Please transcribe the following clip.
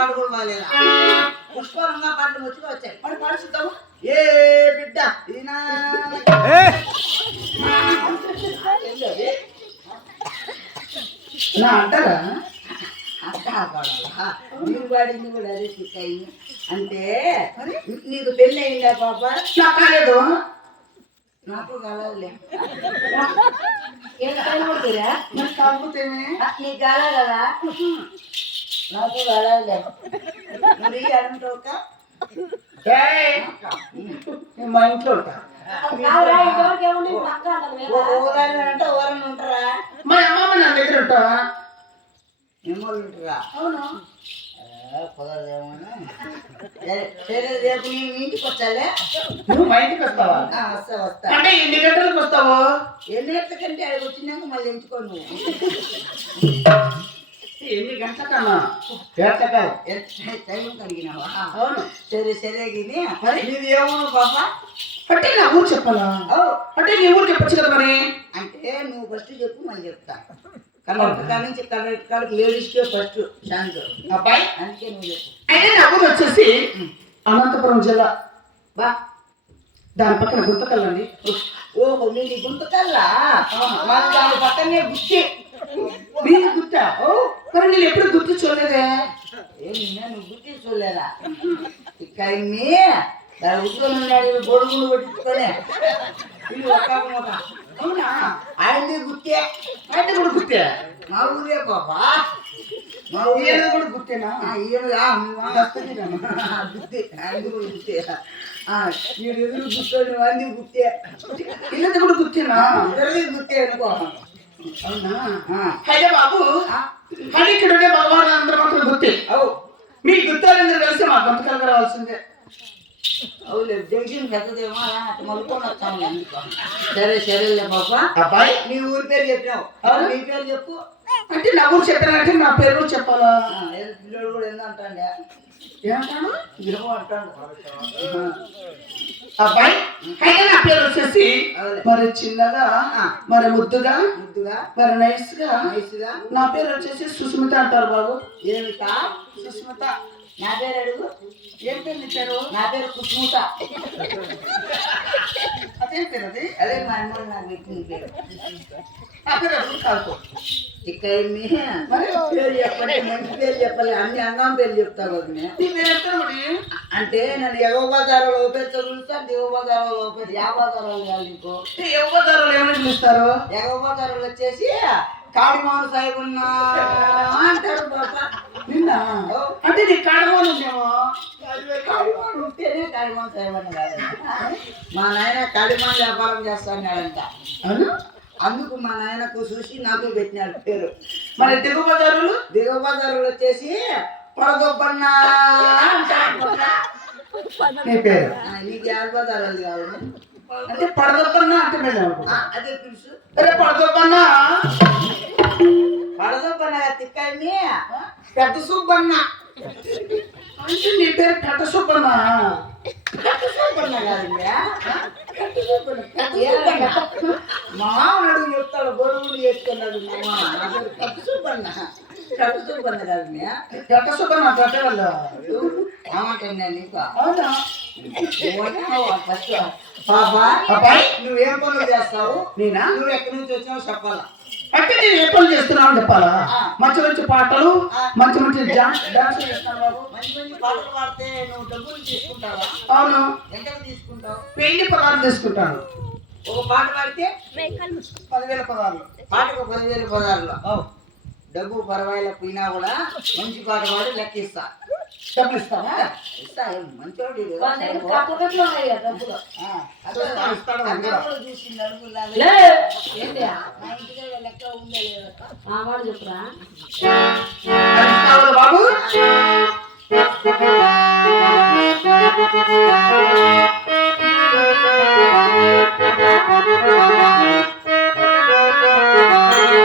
పాట కూడా బాగాలేదా పుష్పరంగా పాటలు వచ్చి వచ్చాయి మరి పాడుతాము ఏ బిడ్డ అంటారా అంటా పాడాలా నీకు పాడింది కూడా అదే చిక్కయి అంటే నీకు పెళ్ళి అయిందా పాప నాకు కాలేదు నాకు కాలేదులే కాకపోతే నీకు కాలే కదా నాకు కాలేదులే మరి అడుగుతావుక మా ఇంట్లో ఉంటా అంటే ఎవరన్నా ఉంటారా మా అమ్మమ్మ నా దగ్గర ఉంటావా మిమ్మల్ని ఉంటారా అవును కుదరదేమో సరే రేపు నేను ఇంటికి వచ్చాలే నువ్వు మా ఇంటికి వస్తావా వస్తా వస్తా అంటే ఎన్ని గంటలకు వస్తావు ఎన్ని గంటలకంటే అది వచ్చినాక మళ్ళీ ఎంచుకో నువ్వు ఎన్ని గంటలకన్నా టైం అడిగినావా అవును సరే సరే గిని మరి నీది ఏమో పాపా అంటే నా ఊరు చెప్పాలా అంటే నీ ఊరు చెప్పచ్చు కదా మరి అంటే నువ్వు ఫస్ట్ చెప్పు మళ్ళీ చెప్తా కలెక్టర్ నుంచి కలెక్టర్ లేడీస్కే ఫస్ట్ ఛాన్స్ అబ్బాయి అందుకే నువ్వు చెప్పు అయితే నా ఊరు వచ్చేసి అనంతపురం జిల్లా బా దాని పక్కన గుంతకల్లండి ఓహో మీది గుంతకల్లా మన దాని పక్కనే గుత్తి మీది గుత్త ఓ మరి నేను ఎప్పుడు గుర్తు చూడలేదే ఏమిన్నా నువ్వు గుర్తు చూడలేదా ఇక్కడ దాని ఉద్యోగం ఉన్నాడు గొడుగులు కొట్టించుకొని అవునా ఆయనది గుత్తే ఆయన కూడా గుత్తే మా ఊరే బాబా మా ఊరే కూడా గుత్తేనా గుత్తే ఆయన కూడా గుత్తే మీరు ఎదురు గుర్తు అన్ని గుత్తే ఇల్లది కూడా గుత్తేనా ఇద్దరిది గుత్తే అనుకో అవునా అయితే బాబు అది ఇక్కడ ఉండే భగవాన్ అందరూ మాత్రం గుత్తే అవు మీ గుత్తాలందరూ కలిసి మా గంతకాలకు రావాల్సిందే అవులే జంక్షన్ పెద్దదేమో మలుకొని వచ్చాము అందుకో సరే సరేలే బాబా అబ్బాయి నీ ఊరి పేరు చెప్పినావు అవును నీ పేరు చెప్పు అంటే నా ఊరు చెప్పానంటే నా పేరు చెప్పాలా పిల్లడు కూడా ఏందంటాండే ఏమంటాడు ఏమో అంటాడు అబ్బాయి అయితే నా పేరు వచ్చేసి మరి చిన్నగా మరి ముద్దుగా మరి నైస్ గా నా పేరు వచ్చేసి సుస్మిత అంటారు బాబు ఏమిటా సుస్మిత నా పేరు అడుగు ఏం పేరు ఇచ్చారు నా పేరు కుస్మిత అదేం పేరు అది అదే మా అమ్మ నాకు పెట్టిన పేరు ఆ పేరు అడుగు కాదు ఇక్కడ మరి పేరు చెప్పండి మంచి పేరు చెప్పాలి అన్ని అంగం పేరు చెప్తావు కదా నీ పేరు చెప్తాను అంటే నన్ను ఎగవ బజారులో పేరుతో పిలుస్తాను దిగవ బజారులో పేరు యా బజారులో కాదు నీకు ఎగవ బజారులో ఏమని పిలుస్తారు ఎగవ బజారులో వచ్చేసి కాడిమాను సాహిబ్ ఉన్నా అంటారు బాబా నిన్న అంటే నీ కాడిమాను ఉందేమో కాడిమాను ఉంటేనే కాడిమాను సాహిబ్ అన్న కాదు మా నాయన కాడిమాను వ్యాపారం చేస్తాడంట అందుకు మా నాయనకు చూసి నాకు పెట్టినాడు పేరు మరి దిగువ బజారులు వచ్చేసి పొడగొప్పన్నా అంటారు పేరు నీకు యాడ్ బజారు అది కాదు అంటే పడదొప్పన్నా అంటే మేడం అదే తెలుసు అరే పడదొప్పన్నా తిక్కని పెద్ద సుబ్బన్న అంటే నీ పేరు పెద్ద సుబ్బన్న మామూలు అడుగు చెప్తాడు గొడుగులు చేసుకున్నాడు పెద్ద సుబ్బన్న కాదు పెద్ద సుబ్బన్న పెద్ద వాళ్ళు ఏమంటా నీకు అవునా బాబా అబ్బాయి నువ్వేం పనులు చేస్తావు నేనా నువ్వు ఎక్కడి నుంచి వచ్చావు చెప్పాలా అంటే నేను ఏ పనులు చేస్తున్నావు చెప్పాలా మంచి మంచి పాటలు మంచి మంచి డాన్స్ చేస్తాను బాబు మంచి మంచి పాటలు పాడితే నువ్వు డబ్బులు తీసుకుంటావా అవును ఎంత తీసుకుంటావు 1000 పదాలు తీసుకుంటాను ఒక పాట పాడితే 10,000 పదాలు పాటకు 10,000 పదాలు డబ్బు పర్వాలేదు పోయినా కూడా మంచి పాట పాడి లెక్కిస్తా డబ్బులు ఇస్తావా ఇస్తా మంచోడు లెక్క ఉందా లేదా చెప్పురా బాబు